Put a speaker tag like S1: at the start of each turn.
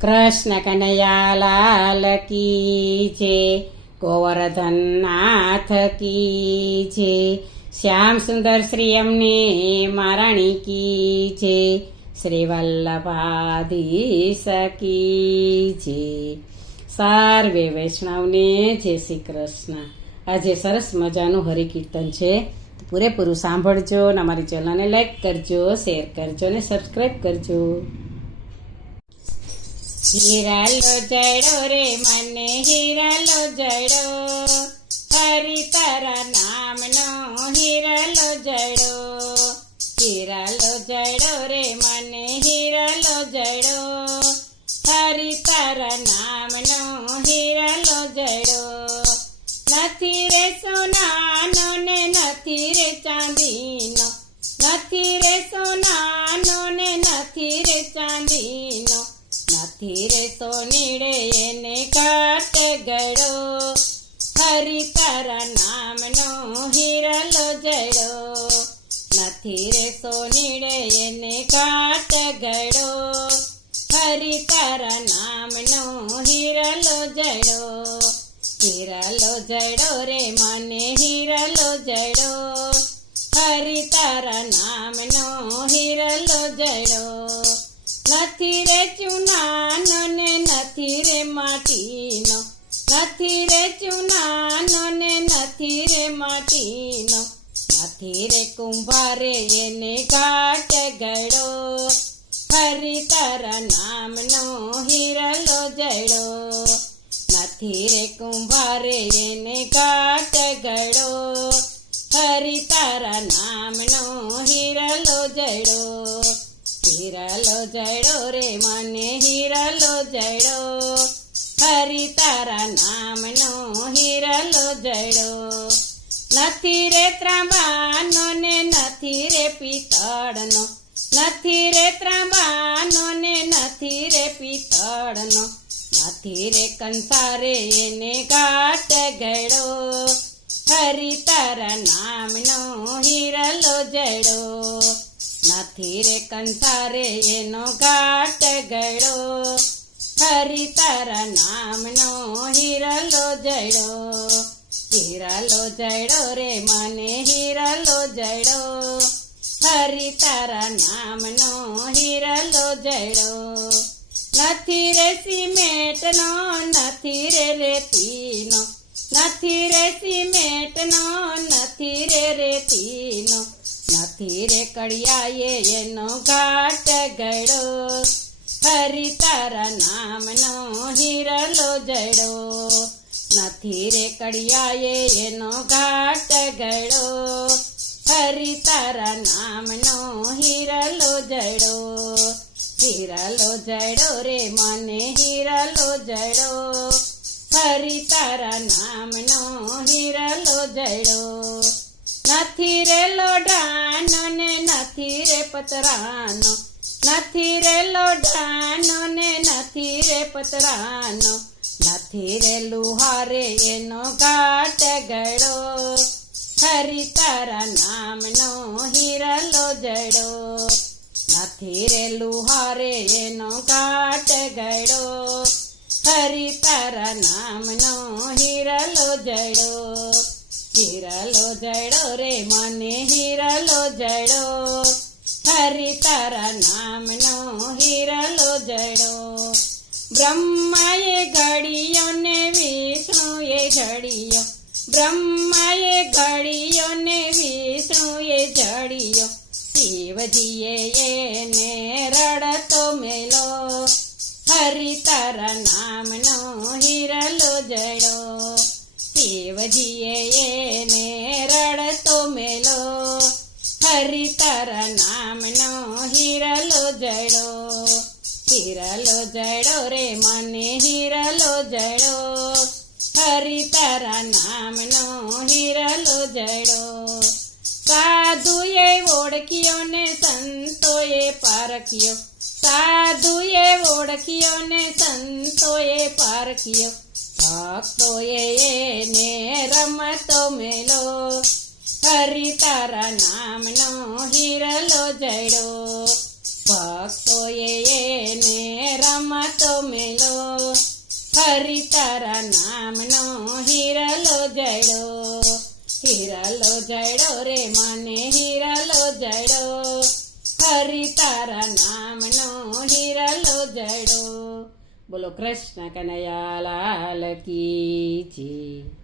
S1: કૃષ્ણ કનૈયાલાલ કી છે ગોવર્ધન નાથ કી જે, શ્યામ સુંદર શ્રી અમને મારાણી કી જે, શ્રી વલ્લભાધીશ કી જે. સર્વે વૈષ્ણવને જય શ્રી કૃષ્ણ. આજે સરસ મજાનું હરિકીર્તન છે. પૂરેપૂરું સાંભળજો અને અમારી ચેનલને લાઈક કરજો શેર કરજો અને સબસ્ક્રાઈબ કરજો. હીરાલો જડો રે, મને હીરાલો જડો હરી તારા નામનો હીરાલો જડો હીરાલો જડો રે, મને હીરાલો જડો હરી તારા નામનો હીરાલો જડો નથી રે સોનાનો ને નથી રે ચાંદીનો. નથી રે સોનાનો ને નથી રે ચાંદીનો. નથી રે સોનીડે એને કાટ ગળો હરી તારા નામનો હિરલો જડો નથી રે સોનીડે એને કાટ ગળો હરી તારા નામનો હિરલો જડો હિરલો જડો રે મને હિરલો જડો માટીનો નથી રે કુંભારે એને ઘાટ ગળો ફરી તારા નામનો હિરલો જડો નથી રે કુંભારે એને ઘાટ ગળો ફરી તારા નામનો હિરલો જડો હિરલો જડો રે મને હિરલો જડો હરી તારા નામનો હિરલો જડો નથી રે ત્રાંબાનો ને નથી રે પિત્તળનો. નથી રે ત્રાંબાનો ને નથી રે પિત્તળનો. નથી રે કંસારે એને ઘાટ ગળો હરી તારા નામનો હિરલો જડો નથી રે કંસારે એનો ઘાટ ગળો હરી તારા નામનો હિરલો જડો હિરલો જડો રે મને હિરલો જડો હરી તારા નામનો હિરલો જડો નથી રે સિમેન્ટનો, નથી રે રેતીનો. નથી રે સિમેન્ટનો, નથી રે રેતીનો. નથી રે કડિયાએ એનો ઘાટ ગળો હરી તારા નામનો હિરલો જડો નથી રે કડિયાએ એનો ઘાટ ગળો હરી તારા નામનો હિરલો જડો. હિરલો જડો રે મને હિરલો જડો. હરી તારા નામનો હિરલો જડો. નથી રે લોઢાનો ને નથી રે પતરાનો. નથી રે લોઢાનો ને નથી રે પતરાનો, નથી રે લુહારે એનો ઘાટ ગળો. હરી તારા નામનો હિરલો જડો, નથી રે લુહારે એનો ઘાટ ગળો. હરી તારા નામનો હિરલો જડો હિરલો જડો રે મને હિરલો જડો. હરી તારા નામનો જડો બ્રહ્માએ ઘડીયો ને વિષ્ણુએ ઘડીયો બ્રહ્માએ ઘડીયો ને વિષ્ણુએ જડિયો. શિવજીએ એને રડતો મેલો. હરિ તારા નામનો હિરલો જડો શિવજીએ જડો રે મને હિરલો જડો. હરી તારા નામનો હિરલો જડો. સાધુએ ઓળખ્યો ને સંતોએ પારખ્યો. સાધુએ ઓળખ્યો ને સંતોએ પારખ્યો. ભક્તોએ એને રમતો મેલો હરી તારા નામનો હિરલો જડો. ભક્તોએ એને રમતો મેલો, ફરી તારા નામનો હિરલો જડો હિરલો જડો રે મને હિરલો જડો ફરી તારા નામનો હિરલો જડો બોલો કૃષ્ણ કનૈયા લાલ કી જય